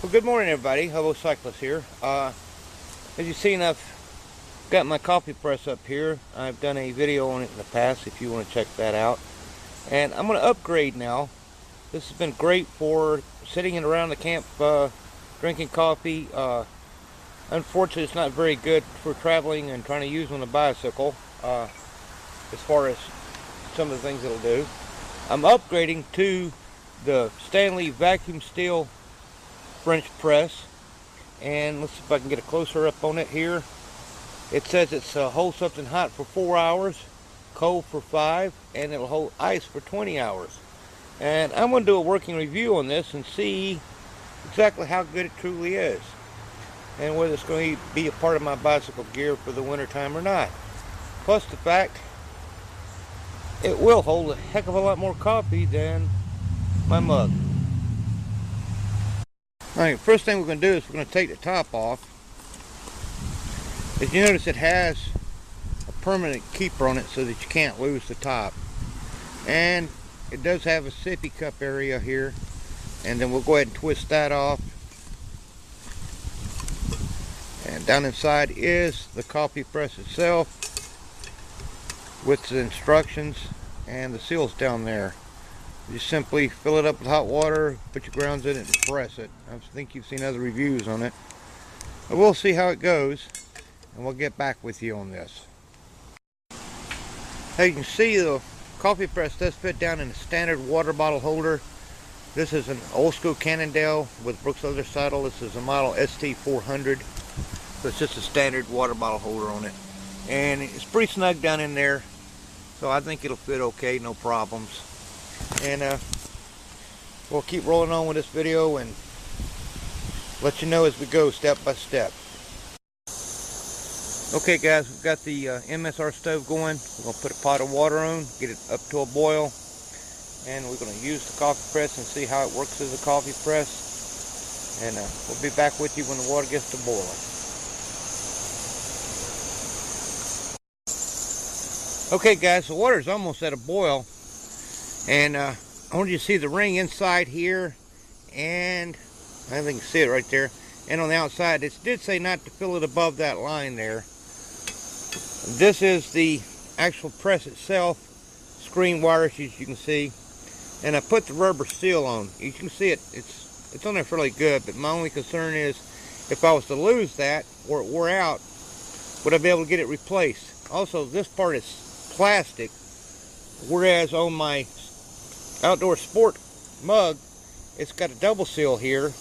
Well, good morning, everybody. Hobo Cyclist here. As you've seen, I've got my coffee press up here. I've done a video on it in the past if you want to check that out. And I'm going to upgrade now. This has been great for sitting around the camp drinking coffee. Unfortunately, it's not very good for traveling and trying to use on a bicycle as far as some of the things it'll do. I'm upgrading to the Stanley vacuum steel French press, and let's see if I can get a closer up on it here. It says it's hold something hot for 4 hours, cold for 5, and it'll hold ice for 20 hours. And I'm going to do a working review on this and see exactly how good it truly is, and whether it's going to be a part of my bicycle gear for the winter time or not. Plus the fact it will hold a heck of a lot more coffee than my mug. Alright, first thing we're going to do is we're going to take the top off. As you notice, it has a permanent keeper on it so that you can't lose the top. And it does have a sippy cup area here. And then we'll go ahead and twist that off. And down inside is the coffee press itself with the instructions, and the seal's down there. You simply fill it up with hot water, put your grounds in it, and press it. I think you've seen other reviews on it. But we'll see how it goes, and we'll get back with you on this. As you can see, the coffee press does fit down in a standard water bottle holder. This is an old school Cannondale with Brooks leather saddle. This is a model ST400. So it's just a standard water bottle holder on it. And it's pretty snug down in there, so I think it'll fit okay, no problems. And we'll keep rolling on with this video and let you know as we go step by step. Okay guys, we've got the MSR stove going. We're going to put a pot of water on, get it up to a boil, and we're going to use the coffee press and see how it works as a coffee press. And we'll be back with you when the water gets to boiling. Okay guys, the water's almost at a boil. And I want you to see the ring inside here, and I think you can see it right there. And on the outside, it did say not to fill it above that line there. This is the actual press itself, screen wires, as you can see. And I put the rubber seal on. You can see it, it's on there fairly good, but my only concern is if I was to lose that or it wore out, would I be able to get it replaced? Also, this part is plastic, whereas on my outdoor sport mug, it's got a double seal here,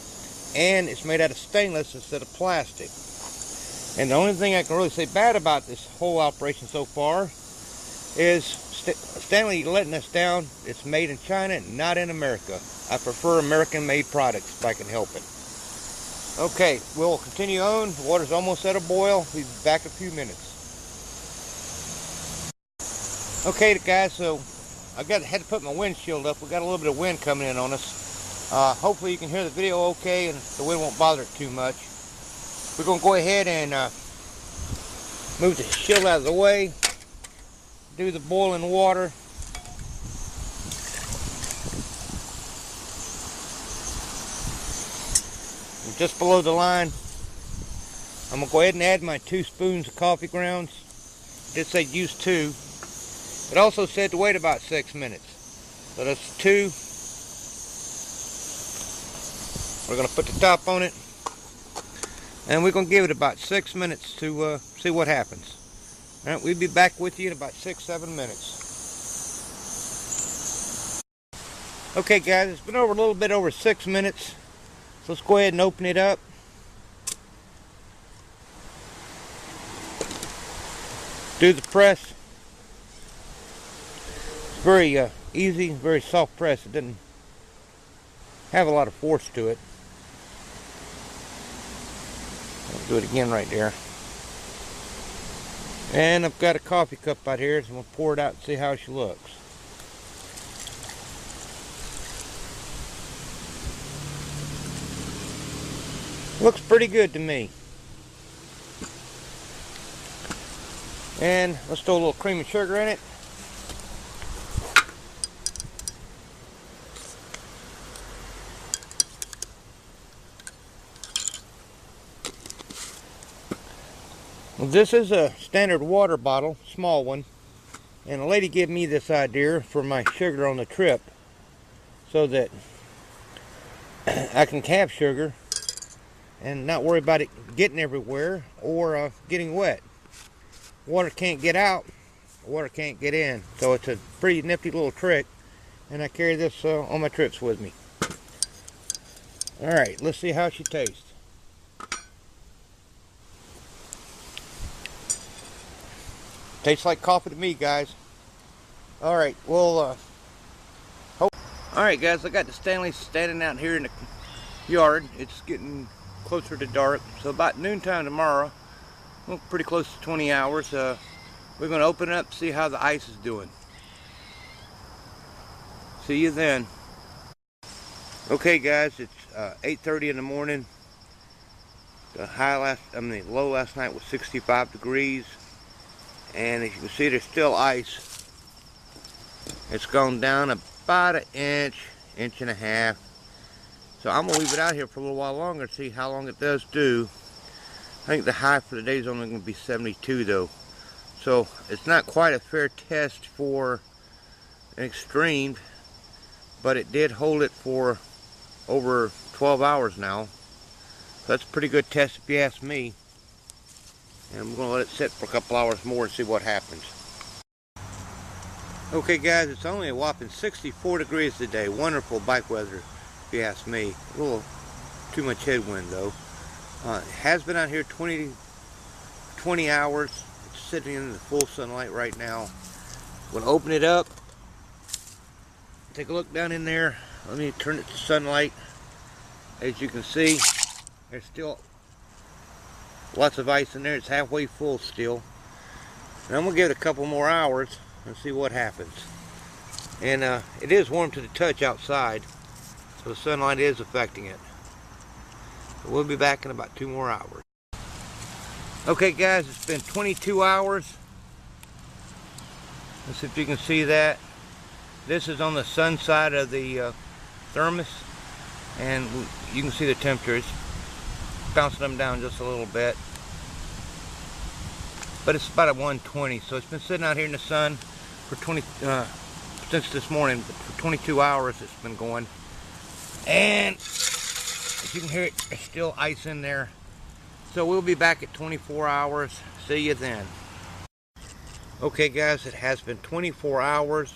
and it's made out of stainless instead of plastic. And the only thing I can really say bad about this whole operation so far is Stanley letting us down. It's made in China, not in America. I prefer American-made products if I can help it. Okay, we'll continue on. The water's almost at a boil. We'll be back in a few minutes. Okay, guys, so I had to put my windshield up. We got a little bit of wind coming in on us. Hopefully you can hear the video okay and the wind won't bother it too much. We're going to go ahead and move the shield out of the way, do the boiling water. And just below the line, I'm going to go ahead and add my 2 spoons of coffee grounds. It did say use 2. It also said to wait about 6 minutes. So that's 2. We're going to put the top on it. And we're going to give it about 6 minutes to see what happens. Alright, we'll be back with you in about 6-7 minutes. Okay guys, it's been over a little bit over 6 minutes. So let's go ahead and open it up. Do the press. Very easy, very soft press. It didn't have a lot of force to it. I'll do it again right there. And I've got a coffee cup out here, so I'm going to pour it out and see how she looks. Looks pretty good to me. And let's throw a little cream and sugar in it. This is a standard water bottle, small one, and a lady gave me this idea for my sugar on the trip so that I can have sugar and not worry about it getting everywhere or getting wet. Water can't get out, water can't get in, so it's a pretty nifty little trick, and I carry this on my trips with me. Alright, let's see how she tastes. Tastes like coffee to me, guys. Alright, well, alright guys, I got the Stanley standing out here in the yard. It's getting closer to dark, so about noontime tomorrow, well, pretty close to 20 hours, we're going to open it up, see how the ice is doing. See you then. Okay guys, it's 8:30 in the morning. The low last night was 65 degrees. And as you can see, there's still ice. It's gone down about an inch, inch and a half. So I'm gonna leave it out here for a little while longer to see how long it does do. I think the high for the day is only gonna be 72 though. So it's not quite a fair test for an extreme, but it did hold it for over 12 hours now. So that's a pretty good test if you ask me. And I'm going to let it sit for a couple hours more and see what happens. Okay guys, it's only a whopping 64 degrees today. Wonderful bike weather if you ask me. A little too much headwind though. It has been out here 20 hours. It's sitting in the full sunlight right now. I'm going to open it up. Take a look down in there. Let me turn it to sunlight. As you can see, there's still lots of ice in there. It's halfway full still. And I'm going to give it a couple more hours and see what happens. And it is warm to the touch outside, so the sunlight is affecting it. So we'll be back in about 2 more hours. Okay guys, it's been 22 hours. Let's see if you can see that. This is on the sun side of the thermos, and you can see the temperature. It's bouncing them down just a little bit, but it's about at 120. So it's been sitting out here in the sun for since this morning, but for 22 hours it's been going. And as you can hear it, there's still ice in there. So we'll be back at 24 hours. See you then. Okay guys, it has been 24 hours.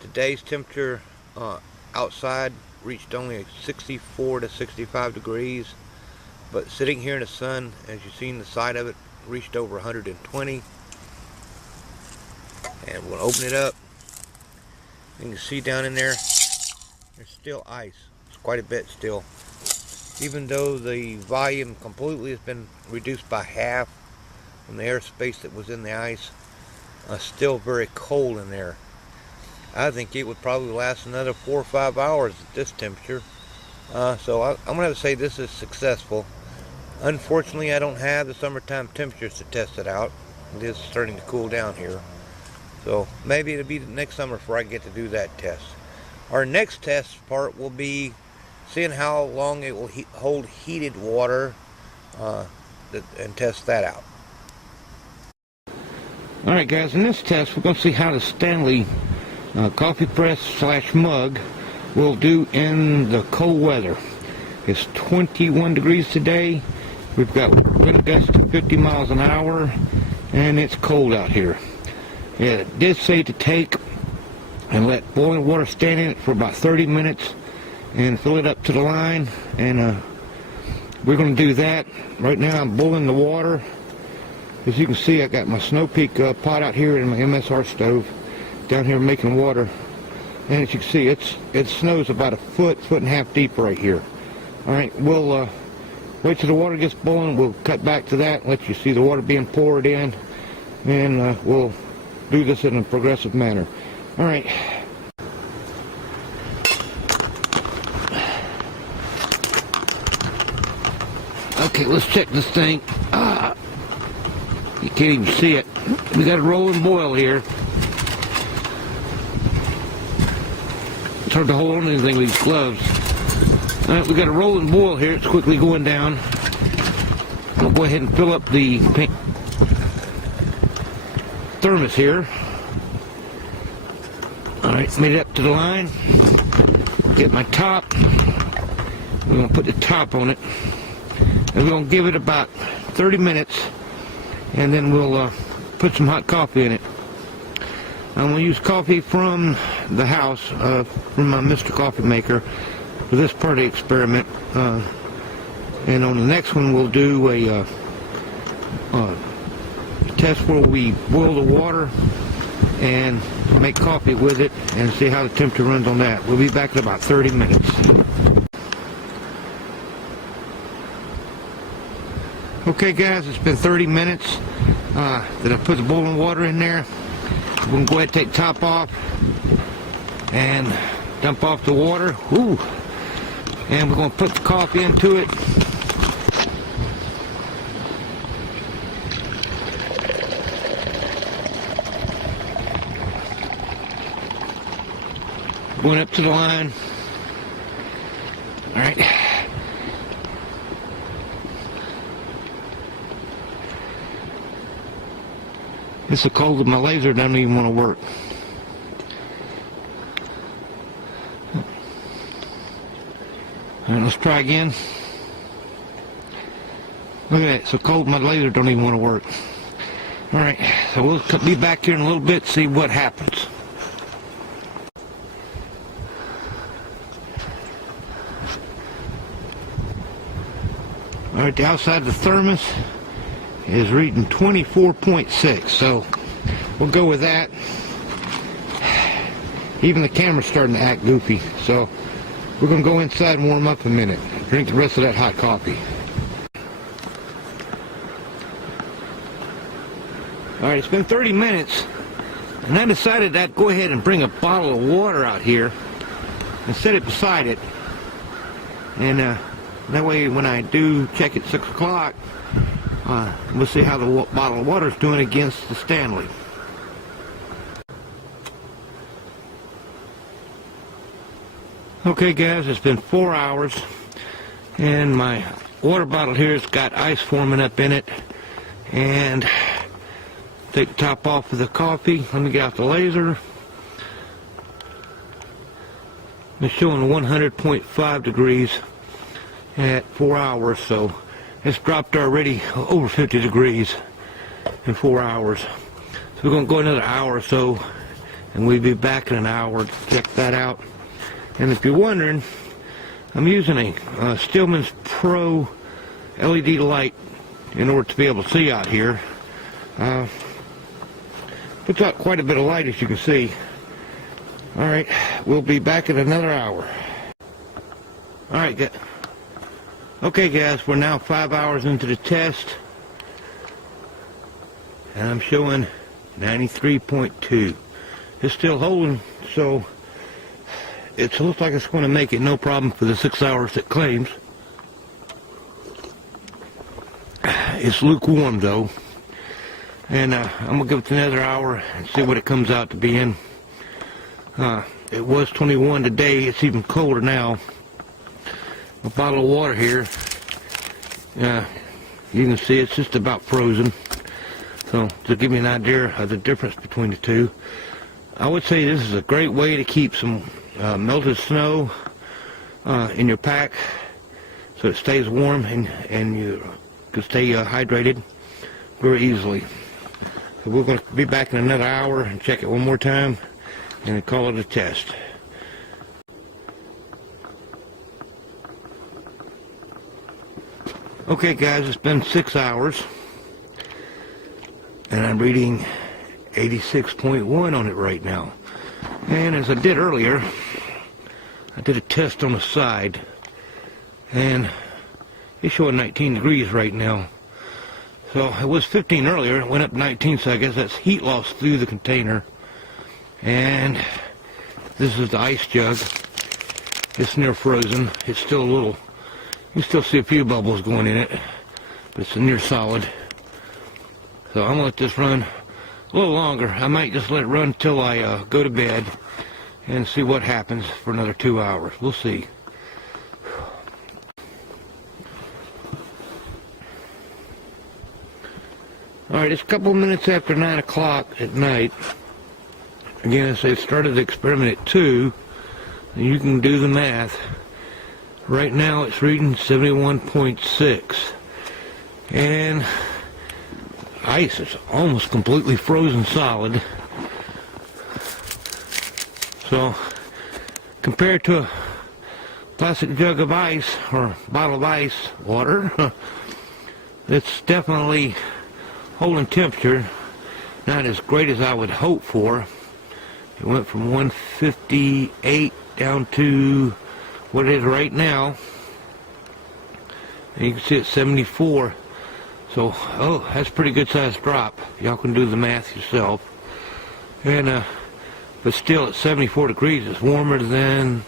Today's temperature outside reached only 64 to 65 degrees, but sitting here in the sun, as you've seen the side of it, reached over 120. And we'll open it up. You can see down in there, there's still ice. It's quite a bit still. Even though the volume completely has been reduced by half from the airspace that was in the ice, still very cold in there. I think it would probably last another 4 or 5 hours at this temperature. So I'm going to have to say this is successful. Unfortunately, I don't have the summertime temperatures to test it out. It is starting to cool down here. So maybe it'll be next summer before I get to do that test. Our next test part will be seeing how long it will hold heated water and test that out. Alright guys, in this test we're going to see how the Stanley coffee press / mug will do in the cold weather. It's 21 degrees today. We've got wind gusts to 50 miles an hour, and it's cold out here. Yeah, it did say to take and let boiling water stand in it for about 30 minutes and fill it up to the line, and we're going to do that. Right now I'm boiling the water. As you can see, I got my Snow Peak pot out here in my MSR stove down here making water, and as you can see, it snows about a foot and a half deep right here. Alright, we'll wait till the water gets boiling. We'll cut back to that, let you see the water being poured in, and we'll do this in a progressive manner. Alright. Okay, let's check this thing. You can't even see it. We got a rolling boil here. It's hard to hold on to anything with these gloves. Alright, we got a rolling boil here. It's quickly going down. I'll go ahead and fill up the thermos here. Alright, made it up to the line. Get my top. We're going to put the top on it. And we're going to give it about 30 minutes. And then we'll put some hot coffee in it. I'm going to use coffee from the house, from my Mr. Coffee Maker for this part of the experiment. And on the next one we'll do a test where we boil the water and make coffee with it and see how the temperature runs on that. We'll be back in about 30 minutes. Okay guys, it's been 30 minutes that I put the boiling water in there. We're going to go ahead and take the top off and dump off the water. Ooh. And we're going to put the coffee into it. Going up to the line. Alright. It's so cold that my laser doesn't even want to work. Alright, let's try again. Look at that, it's so cold my laser don't even want to work. Alright, so we'll be back here in a little bit, see what happens. Alright, the outside of the thermos is reading 24.6, so we'll go with that. Even the camera's starting to act goofy, so we're going to go inside and warm up a minute. Drink the rest of that hot coffee. Alright, it's been 30 minutes, and I decided I'd go ahead and bring a bottle of water out here and set it beside it. And that way when I do check at 6 o'clock, we'll see how the bottle of water is doing against the Stanley. Okay guys, it's been 4 hours and my water bottle here has got ice forming up in it. And take the top off of the coffee. Let me get out the laser. It's showing 100.5 degrees at 4 hours, so it's dropped already over 50 degrees in 4 hours. So we're going to go another hour or so, and we'll be back in an hour to check that out. And if you're wondering, I'm using a Stillman's Pro LED light in order to be able to see out here. Puts out quite a bit of light, as you can see. Alright, we'll be back in another hour. Alright, okay guys, we're now 5 hours into the test, and I'm showing 93.2. It's still holding, so it looks like it's going to make it no problem for the 6 hours it claims. It's lukewarm though, and I'm going to give it another hour and see what it comes out to be in. It was 21 today, it's even colder now. A bottle of water here, you can see it's just about frozen. So to give you an idea of the difference between the two, I would say this is a great way to keep some melted snow in your pack so it stays warm and you can stay hydrated very easily. So we're going to be back in another hour and check it one more time and then call it a test. Okay guys, it's been 6 hours and I'm reading 86.1 on it right now. And as I did earlier, I did a test on the side and it's showing 19 degrees right now. So it was 15 earlier, it went up to 19, so I guess that's heat loss through the container. And this is the ice jug. It's near frozen. It's still a little, you can still see a few bubbles going in it, but it's near solid. So I'm going to let this run a little longer. I might just let it run until I go to bed and see what happens for another 2 hours. We'll see. Alright, it's a couple minutes after 9 o'clock at night. Again, I started the experiment at 2. And you can do the math. Right now it's reading 71.6. And ice is almost completely frozen solid. So, compared to a plastic jug of ice or bottle of ice water, it's definitely holding temperature. Not as great as I would hope for. It went from 158 down to what it is right now. And you can see it's 74. So, oh, that's a pretty good sized drop. Y'all can do the math yourself. And, but still at 74 degrees, it's warmer than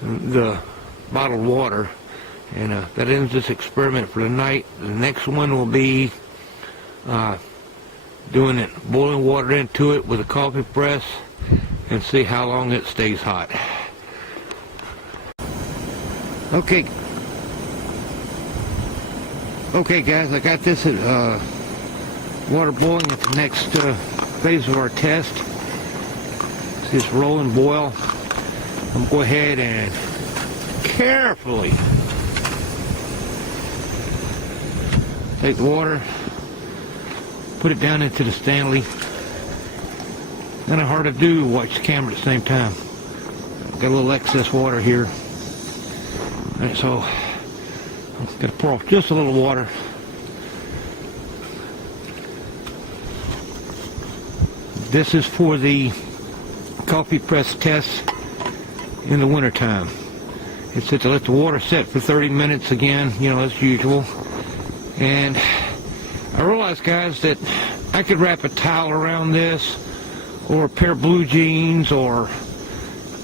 the bottled water. And that ends this experiment for the night. The next one will be doing it, boiling water into it with a coffee press and see how long it stays hot. Okay. Okay guys, I got this at water boiling at the next phase of our test. See this roll and boil. I'm going to go ahead and carefully take the water, put it down into the Stanley. Kind of hard to do watch the camera at the same time. Got a little excess water here. Alright, so I'm going to pour off just a little water. This is for the coffee press test in the wintertime. It's to let the water set for 30 minutes again, you know, as usual. And I realized, guys, that I could wrap a towel around this, or a pair of blue jeans, or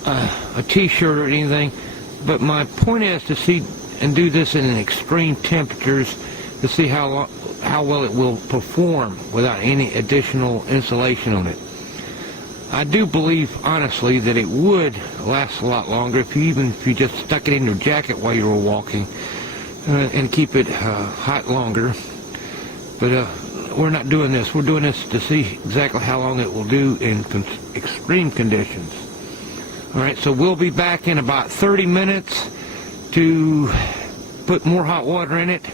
a t-shirt or anything. But my point is to see and do this in extreme temperatures to see how well it will perform without any additional insulation on it. I do believe, honestly, that it would last a lot longer if you just stuck it in your jacket while you were walking and keep it hot longer. But we're not doing this. We're doing this to see exactly how long it will do in extreme conditions. Alright, so we'll be back in about 30 minutes to put more hot water in it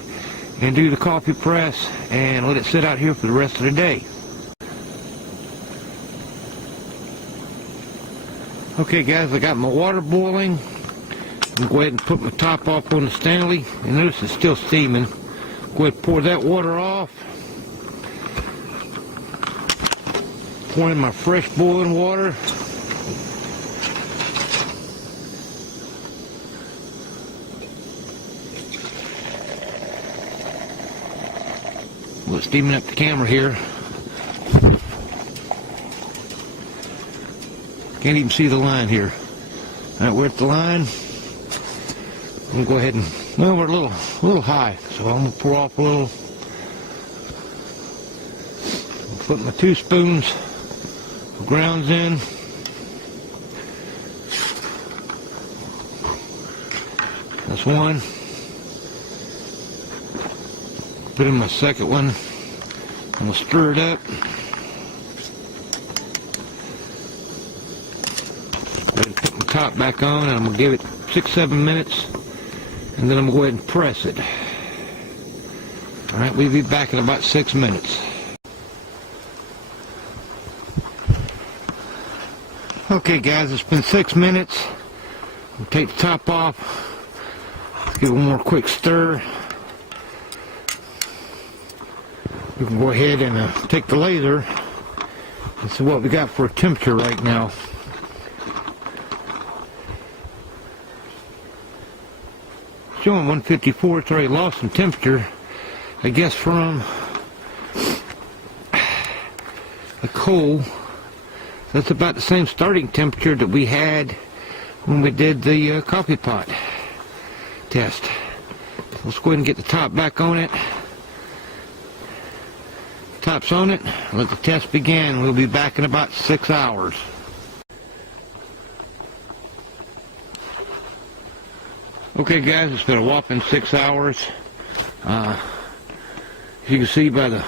and do the coffee press and let it sit out here for the rest of the day. Okay guys, I got my water boiling. I'm going to go ahead and put my top off on the Stanley. And notice it's still steaming. Go ahead and pour that water off. Pour in my fresh boiling water. Well, steaming up the camera here. Can't even see the line here. Alright, we're at the line. I'm going to go ahead and, well, we're a little high, so I'm going to pour off a little. Put my 2 spoons of grounds in. That's one. Put in my second one. I'm going to stir it up. Put my top back on, and I'm going to give it 6-7 minutes, and then I'm going to go ahead and press it. Alright, we'll be back in about 6 minutes. Okay guys, it's been 6 minutes. We'll take the top off. Give it one more quick stir. We can go ahead and take the laser and see what we got for a temperature right now. Showing 154. It's already lost some temperature, I guess, from the coal. That's about the same starting temperature that we had when we did the coffee pot test. Let's go ahead and get the top back on it. Top's on it. Let the test begin. We'll be back in about 6 hours. Okay guys, it's been a whopping 6 hours. As you can see by the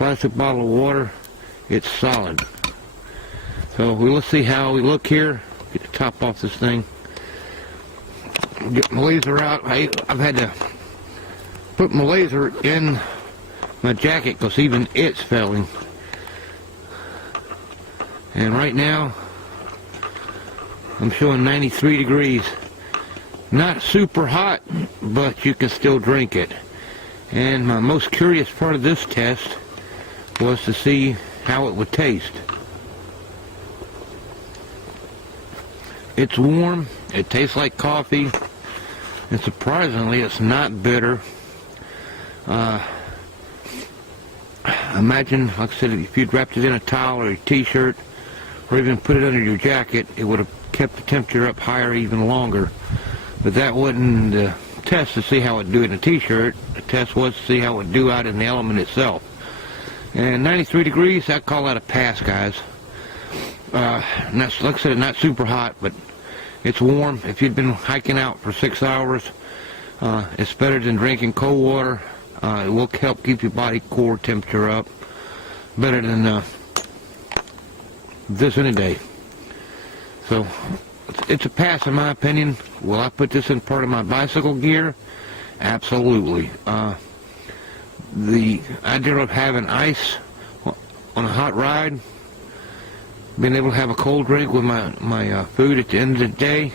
plastic bottle of water, it's solid. So let's see how we look here. Get the top off this thing. Get my laser out. I've had to put my laser in my jacket because even it's failing. And right now I'm showing 93 degrees. Not super hot, but you can still drink it. And my most curious part of this test was to see how it would taste. It's warm, it tastes like coffee, and surprisingly it's not bitter. Imagine, like I said, if you'd wrapped it in a towel or a t-shirt, or even put it under your jacket, it would have kept the temperature up higher even longer. But that wasn't the test to see how it would do in a t-shirt. The test was to see how it would do out in the element itself. And 93 degrees, I call that a pass, guys. Like I said, not super hot, but it's warm. If you'd been hiking out for 6 hours, it's better than drinking cold water. It will help keep your body core temperature up. Better than this any day. So it's a pass in my opinion. Will I put this in part of my bicycle gear? Absolutely. The idea of having ice on a hot ride, being able to have a cold drink with my food at the end of the day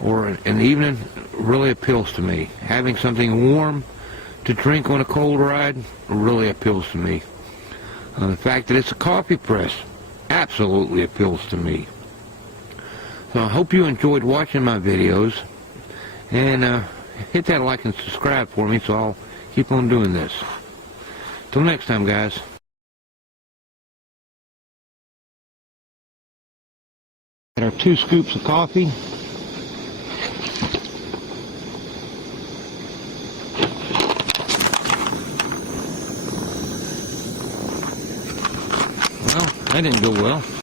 or in the evening really appeals to me. Having something warm to drink on a cold ride really appeals to me. The fact that it's a coffee press absolutely appeals to me. So I hope you enjoyed watching my videos, and hit that like and subscribe for me so I'll keep on doing this. Till next time, guys. Got our 2 scoops of coffee. Well, that didn't go well.